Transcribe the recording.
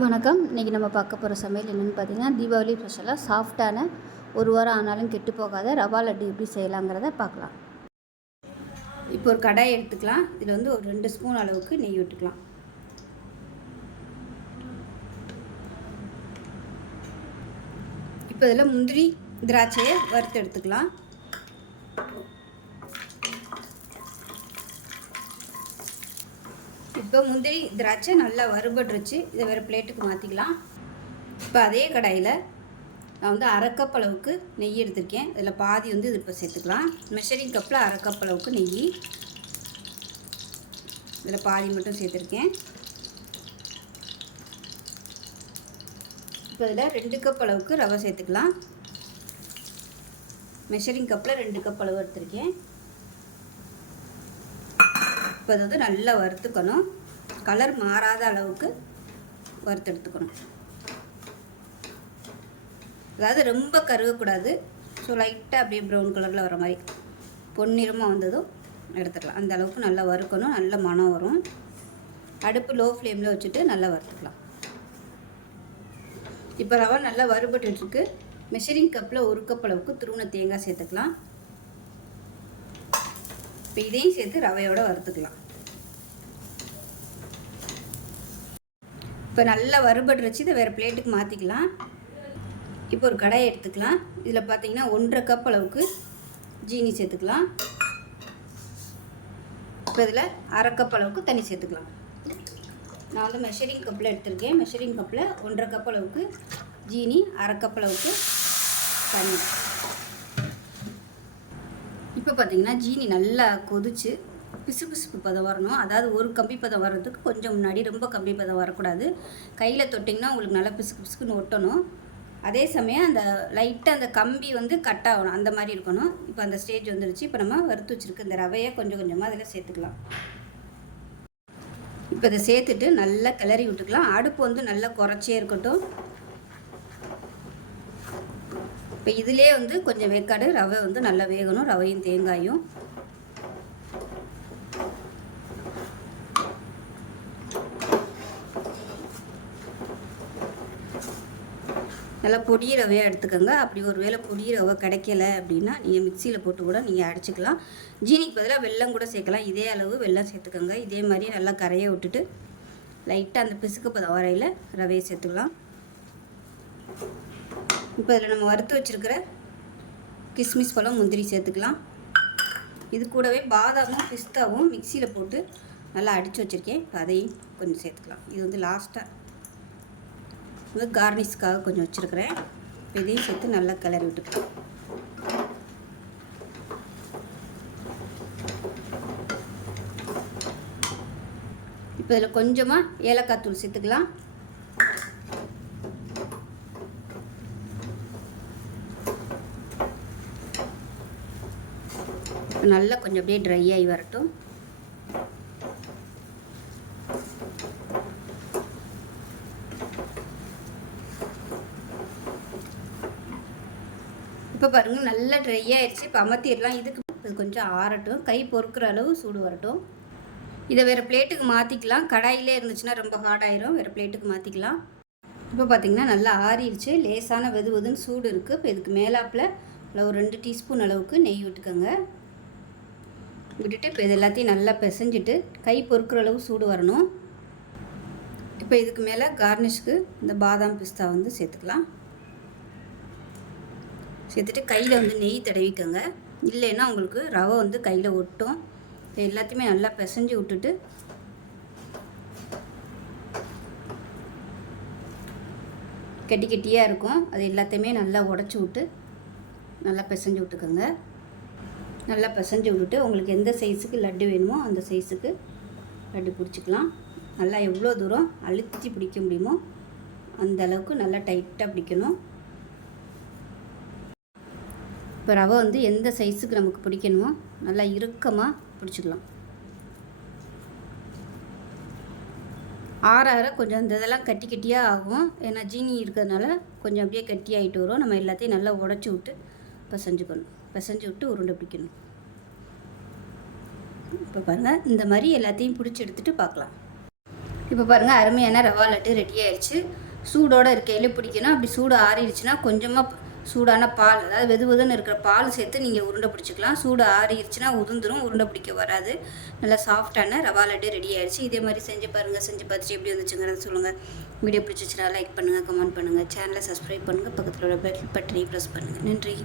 வணக்கம். இன்றைக்கி நம்ம பார்க்க போகிற சமையல் என்னென்னு பார்த்தீங்கன்னா தீபாவளி ஸ்பெஷலாக சாஃப்டான ஒரு வாரம் ஆனாலும் கெட்டு போகாத ரவா லட்டு எப்படி செய்யலாங்கிறத பார்க்கலாம். இப்போ ஒரு கடாய் எடுத்துக்கலாம். இதில் வந்து ஒரு ரெண்டு ஸ்பூன் அளவுக்கு நெய் விட்டுக்கலாம் இப்போ இதில் முந்திரி திராட்சையை வறுத்து எடுத்துக்கலாம். இப்போ முந்திரி திராட்சை நல்லா வறுபட்டுருச்சு. இதை வேறு பிளேட்டுக்கு மாற்றிக்கலாம் இப்போ அதே கடாயில் நான் வந்து அரை கப் அளவுக்கு நெய் எடுத்திருக்கேன். இதில் பாதி வந்து இது இப்போ சேர்த்துக்கலாம். மெஷரிங் கப்பில் அரை கப் அளவுக்கு நெய். இதில் பாதி மட்டும் சேர்த்துருக்கேன். இப்போ இதில் ரெண்டு கப் அளவுக்கு ரவை சேர்த்துக்கலாம். மெஷரிங் கப்பில் ரெண்டு கப் அளவு எடுத்திருக்கேன். இப்போ வந்து நல்லா வறுத்துக்கணும். கலர் மாறாத அளவுக்கு வறுத்தெடுத்துக்கணும். அதாவது ரொம்ப கருகக்கூடாது. ஸோ லைட்டாக அப்படியே ப்ரௌன் கலரில் வர மாதிரி பொன்னிறமாக வந்ததும் எடுத்துக்கலாம். அந்த அளவுக்கு நல்லா வறுக்கணும். நல்ல மனம் வரும். அடுப்பு லோ ஃப்ளேமில் வச்சுட்டு நல்லா வறுத்துக்கலாம். இப்போ ரவா நல்லா வறுபட்டுருக்கு மெஷரிங் கப்பில் ஒரு கப் அளவுக்கு துருவன தேங்காய் சேர்த்துக்கலாம். இப்போ இதையும் சேர்த்து ரவையோட வறுத்துக்கலாம். இப்போ நல்லா வறுபடுறச்சு இதை வேறு பிளேட்டுக்கு மாற்றிக்கலாம் இப்போ ஒரு கடாயை எடுத்துக்கலாம். இதில் பார்த்தீங்கன்னா ஒன்றரை கப் அளவுக்கு ஜீனி சேர்த்துக்கலாம். இப்போ இதில் அரை கப் அளவுக்கு தண்ணி சேர்த்துக்கலாம். நான் வந்து மெஷரிங் கப்பில் எடுத்திருக்கேன். மெஷரிங் கப்பில் ஒன்றரை கப் அளவுக்கு ஜீனி அரை கப் அளவுக்கு தண்ணி. இப்போ பார்த்தீங்கன்னா ஜீனி நல்லா கொதிச்சு பிசு பிசுப்பு பதம் வரணும். அதாவது ஒரு கம்பி பதம் வர்றதுக்கு கொஞ்சம் முன்னாடி ரொம்ப கம்பி பதம் வரக்கூடாது. கையில் தொட்டிங்கன்னா உங்களுக்கு நல்லா பிசுக்கு பிசுக்குன்னு ஒட்டணும். அதே சமயம் அந்த லைட்டாக அந்த கம்பி வந்து கட் ஆகணும். அந்த மாதிரி இருக்கணும். இப்போ அந்த ஸ்டேஜ் வந்துடுச்சு இப்போ நம்ம வறுத்து வச்சுருக்கு இந்த ரவையை கொஞ்சம் கொஞ்சமாக அதில் சேர்த்துக்கலாம். இப்போ இதை சேர்த்துட்டு நல்லா கிளறி விட்டுக்கலாம். அடுப்பு வந்து நல்லா குறைச்சே இருக்கட்டும். இப்போ இதிலே வந்து கொஞ்சம் வேக்காடு ரவை வந்து நல்லா வேகணும். ரவையும் தேங்காயும். நல்லா பொடி ரவையாக எடுத்துக்கோங்க. அப்படி ஒரு வேளை பொடி ரவை கிடைக்கல அப்படின்னா நீங்கள் மிக்சியில் போட்டு கூட நீங்கள் அடிச்சுக்கலாம் ஜீனிக்கு பதிலாக வெல்லம் கூட சேர்க்கலாம். இதே அளவு வெள்ளம் சேர்த்துக்கோங்க. இதே மாதிரி நல்லா கரையை விட்டுட்டு லைட்டாக அந்த பிசுக்கு பதம் வரையில் ரவையை சேர்த்துக்கலாம். இப்போ இதில் நம்ம வறுத்து வச்சுருக்கிற கிஸ்மிஸ் பழம் முந்திரி சேர்த்துக்கலாம். இது கூடவே பாதாமும் பிஸ்தாவும் மிக்சியில் போட்டு நல்லா அடித்து வச்சுருக்கேன். இப்போ அதையும் கொஞ்சம் சேர்த்துக்கலாம். இது வந்து லாஸ்ட்டாக வந்து கார்னிஷ்க்காக கொஞ்சம் வச்சுருக்கிறேன். இதையும் சேர்த்து நல்லா கிளறி விட்டுக்கலாம். இப்போ இதில் கொஞ்சமாக ஏலக்காய் தூள் சேர்த்துக்கலாம். நல்லா கொஞ்சம் அப்படியே ட்ரை ஆகி வரட்டும். இப்போ பாருங்கள் நல்லா ட்ரை ஆயிடுச்சு இப்போ அமர்த்திடலாம். இதுக்கு இது கொஞ்சம் ஆறட்டும். கை பொறுக்கிற அளவு சூடு வரட்டும். இதை வேறு பிளேட்டுக்கு மாற்றிக்கலாம் கடாயிலே இருந்துச்சுன்னா ரொம்ப ஹார்டாயிரும் வேறு பிளேட்டுக்கு மாற்றிக்கலாம் இப்போ பார்த்திங்கன்னா நல்லா ஆறிடுச்சு. லேசான வெது வெதுன்னு சூடு இருக்குது இப்போ இதுக்கு மேலாப்பில் ஒரு ரெண்டு டீஸ்பூன் அளவுக்கு நெய் விட்டுக்கோங்க. விட்டுட்டு இப்போ இது எல்லாத்தையும் நல்லா பிசைஞ்சிட்டு கை பொறுக்கிற அளவு சூடு வரணும். இப்போ இதுக்கு மேலே கார்னிஷ்க்கு இந்த பாதாம் பிஸ்தா வந்து சேர்த்துக்கலாம். சேர்த்துட்டு கையில் வந்து நெய் தடவிக்கோங்க. இல்லைன்னா உங்களுக்கு ரவை வந்து கையில் ஒட்டும். இப்போ எல்லாத்தையுமே நல்லா பிசைஞ்சு விட்டுட்டு கெட்டி கெட்டியாக இருக்கும். அது எல்லாத்தையுமே நல்லா உடச்சி விட்டு நல்லா பிசைஞ்சு விட்டுக்கோங்க. நல்லா பிசைஞ்சு விட்டுட்டு உங்களுக்கு எந்த சைஸுக்கு லட்டு வேணுமோ அந்த சைஸுக்கு லட்டு பிடிச்சிக்கலாம். நல்லா எவ்வளோ தூரம் அழுத்தி பிடிக்க முடியுமோ அந்த அளவுக்கு நல்லா டைட்டாக பிடிக்கணும். இப்போ ரவை வந்து எந்த சைஸுக்கு நமக்கு பிடிக்கணுமோ நல்லா இறுக்கமாக பிடிச்சிக்கலாம். ஆற ஆற கொஞ்சம் இந்த இதெல்லாம் கட்டி கட்டியாக ஆகும். ஏன்னா ஜீனி இருக்கிறதுனால கொஞ்சம் அப்படியே கட்டி ஆகிட்டு வரும். நம்ம எல்லாத்தையும் நல்லா உடச்சி விட்டு பிசைஞ்சுக்கணும். பிசைஞ்சு விட்டு உருண்டை பிடிக்கணும். இப்போ பாருங்கள் இந்த மாதிரி எல்லாத்தையும் பிடிச்சி எடுத்துகிட்டு பார்க்கலாம். இப்போ பாருங்கள் அருமையான ரவா லட்டு ரெடி ஆயிடுச்சு. சூடோடு இருக்கையில பிடிக்கணும். அப்படி சூடு ஆறிடுச்சுன்னா கொஞ்சமாக சூடான பால் அதாவது வெது வெதுன்னு இருக்கிற பால் சேர்த்து நீங்கள் உருண்டை பிடிச்சிக்கலாம். சூடு ஆறிடுச்சுன்னா உதிர்ந்துரும் உருண்டை பிடிக்க வராது. நல்லா சாஃப்டான ரவா லட்டு ரெடி ஆயிடுச்சு. இதே மாதிரி செஞ்சு பாருங்கள் செஞ்சு பார்த்துட்டு எப்படி வந்துச்சுங்கிறத சொல்லுங்கள் வீடியோ பிடிச்சிச்சுன்னா லைக் பண்ணுங்கள் கமெண்ட் பண்ணுங்கள் சேனலை சப்ஸ்கிரைப் பண்ணுங்கள் பக்கத்தில் உள்ள பெல் பட்டனை ப்ரெஸ் பண்ணுங்கள் நன்றி.